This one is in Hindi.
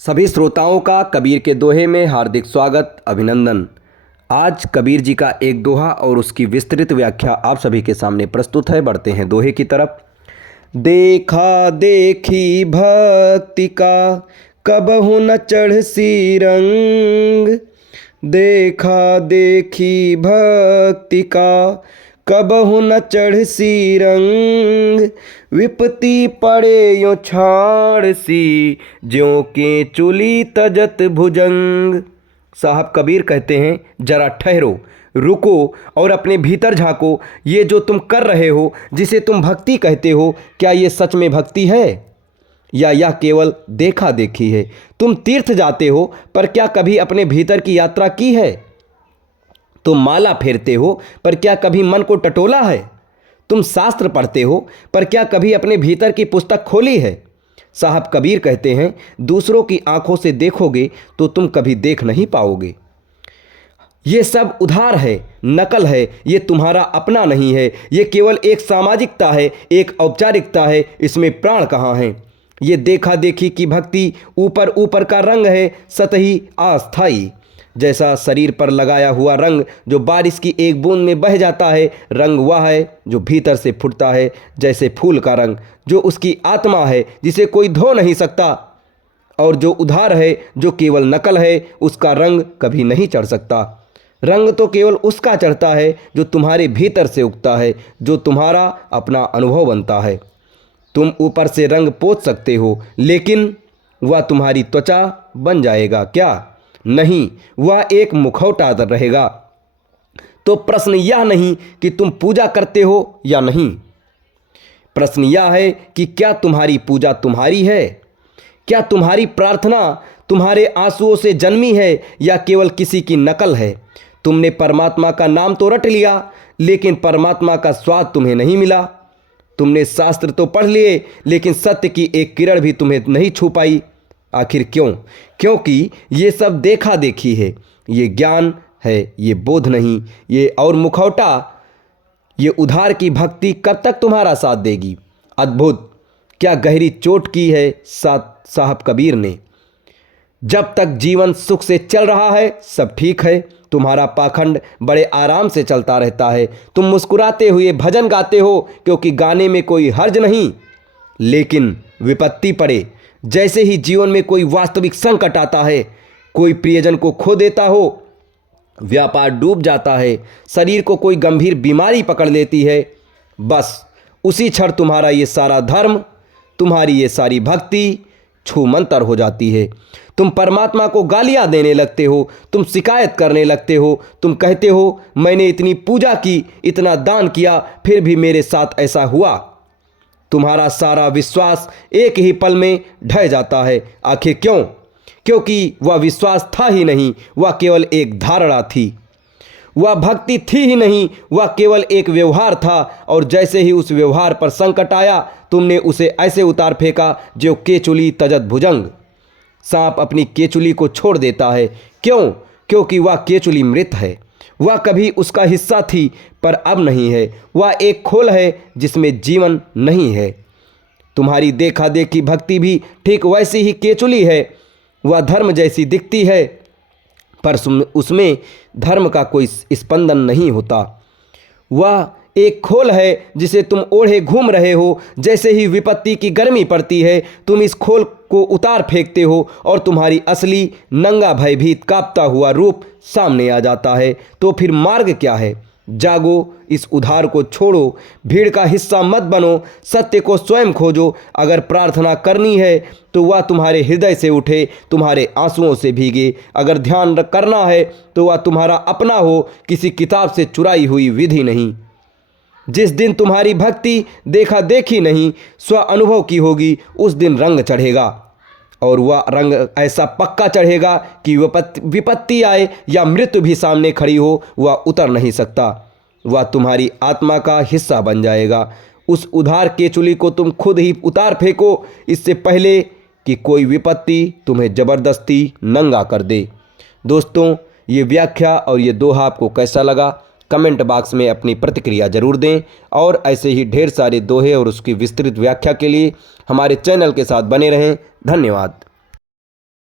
सभी श्रोताओं का कबीर के दोहे में हार्दिक स्वागत अभिनंदन। आज कबीर जी का एक दोहा और उसकी विस्तृत व्याख्या आप सभी के सामने प्रस्तुत है। बढ़ते हैं दोहे की तरफ। देखा देखी भक्ति का कबहु न चढ़सी रंग, देखा देखी भक्ति का कबहु न चढ़सी रंग, विपत्ति पड़े यो छाड़ सी, ज्यों के चुली तजत भुजंग। साहब कबीर कहते हैं, जरा ठहरो, रुको और अपने भीतर झांको। ये जो तुम कर रहे हो, जिसे तुम भक्ति कहते हो, क्या ये सच में भक्ति है या यह केवल देखा देखी है? तुम तीर्थ जाते हो, पर क्या कभी अपने भीतर की यात्रा की है? तुम माला फेरते हो, पर क्या कभी मन को टटोला है? तुम शास्त्र पढ़ते हो, पर क्या कभी अपने भीतर की पुस्तक खोली है? साहब कबीर कहते हैं, दूसरों की आंखों से देखोगे तो तुम कभी देख नहीं पाओगे। ये सब उधार है, नकल है, ये तुम्हारा अपना नहीं है। ये केवल एक सामाजिकता है, एक औपचारिकता है, इसमें प्राण कहाँ है? ये देखा देखी की भक्ति ऊपर ऊपर का रंग है, सतही अस्थाई। जैसा शरीर पर लगाया हुआ रंग जो बारिश की एक बूंद में बह जाता है, रंग वह है जो भीतर से फूटता है, जैसे फूल का रंग, जो उसकी आत्मा है, जिसे कोई धो नहीं सकता। और जो उधार है, जो केवल नकल है, उसका रंग कभी नहीं चढ़ सकता। रंग तो केवल उसका चढ़ता है जो तुम्हारे भीतर से उगता है, जो तुम्हारा अपना अनुभव बनता है। तुम ऊपर से रंग पोत सकते हो, लेकिन वह तुम्हारी त्वचा बन जाएगा क्या? नहीं, वह एक मुखौटा रहेगा। तो प्रश्न यह नहीं कि तुम पूजा करते हो या नहीं, प्रश्न यह है कि क्या तुम्हारी पूजा तुम्हारी है? क्या तुम्हारी प्रार्थना तुम्हारे आंसुओं से जन्मी है या केवल किसी की नकल है? तुमने परमात्मा का नाम तो रट लिया, लेकिन परमात्मा का स्वाद तुम्हें नहीं मिला। तुमने शास्त्र तो पढ़ लिए, लेकिन सत्य की एक किरण भी तुम्हें नहीं छू पाई। आखिर क्यों? क्योंकि ये सब देखा देखी है, ये ज्ञान है, ये बोध नहीं। ये और मुखौटा, ये उधार की भक्ति कब तक तुम्हारा साथ देगी? अद्भुत, क्या गहरी चोट की है साहब कबीर ने। जब तक जीवन सुख से चल रहा है, सब ठीक है, तुम्हारा पाखंड बड़े आराम से चलता रहता है। तुम मुस्कुराते हुए भजन गाते हो, क्योंकि गाने में कोई हर्ज नहीं। लेकिन विपत्ति पड़े, जैसे ही जीवन में कोई वास्तविक संकट आता है, कोई प्रियजन को खो देता हो, व्यापार डूब जाता है, शरीर को कोई गंभीर बीमारी पकड़ लेती है, बस उसी क्षण तुम्हारा ये सारा धर्म, तुम्हारी ये सारी भक्ति छूमंतर हो जाती है। तुम परमात्मा को गालियां देने लगते हो, तुम शिकायत करने लगते हो, तुम कहते हो, मैंने इतनी पूजा की, इतना दान किया, फिर भी मेरे साथ ऐसा हुआ। तुम्हारा सारा विश्वास एक ही पल में ढह जाता है। आखिर क्यों? क्योंकि वह विश्वास था ही नहीं, वह केवल एक धारणा थी। वह भक्ति थी ही नहीं, वह केवल एक व्यवहार था। और जैसे ही उस व्यवहार पर संकट आया, तुमने उसे ऐसे उतार फेंका जो केचुली तजत भुजंग। सांप अपनी केचुली को छोड़ देता है। क्यों? क्योंकि वह केचुली मृत है। वह कभी उसका हिस्सा थी, पर अब नहीं है। वह एक खोल है जिसमें जीवन नहीं है। तुम्हारी देखा देखी भक्ति भी ठीक वैसी ही केचुली है। वह धर्म जैसी दिखती है, पर उसमें धर्म का कोई स्पंदन नहीं होता। वह एक खोल है जिसे तुम ओढ़े घूम रहे हो। जैसे ही विपत्ति की गर्मी पड़ती है, तुम इस खोल को उतार फेंकते हो और तुम्हारी असली नंगा भयभीत कांपता हुआ रूप सामने आ जाता है। तो फिर मार्ग क्या है? जागो, इस उधार को छोड़ो, भीड़ का हिस्सा मत बनो, सत्य को स्वयं खोजो। अगर प्रार्थना करनी है तो वह तुम्हारे हृदय से उठे, तुम्हारे आंसुओं से भीगे। अगर ध्यान करना है तो वह तुम्हारा अपना हो, किसी किताब से चुराई हुई विधि नहीं। जिस दिन तुम्हारी भक्ति देखा देखी नहीं, स्व अनुभव की होगी, उस दिन रंग चढ़ेगा। और वह रंग ऐसा पक्का चढ़ेगा कि विपत्ति आए या मृत्यु भी सामने खड़ी हो, वह उतर नहीं सकता। वह तुम्हारी आत्मा का हिस्सा बन जाएगा। उस उधार केचुली को तुम खुद ही उतार फेंको, इससे पहले कि कोई विपत्ति तुम्हें जबरदस्ती नंगा कर दे। दोस्तों, ये व्याख्या और ये दोहा आपको कैसा लगा? कमेंट बॉक्स में अपनी प्रतिक्रिया जरूर दें। और ऐसे ही ढेर सारे दोहे और उसकी विस्तृत व्याख्या के लिए हमारे चैनल के साथ बने रहें। धन्यवाद।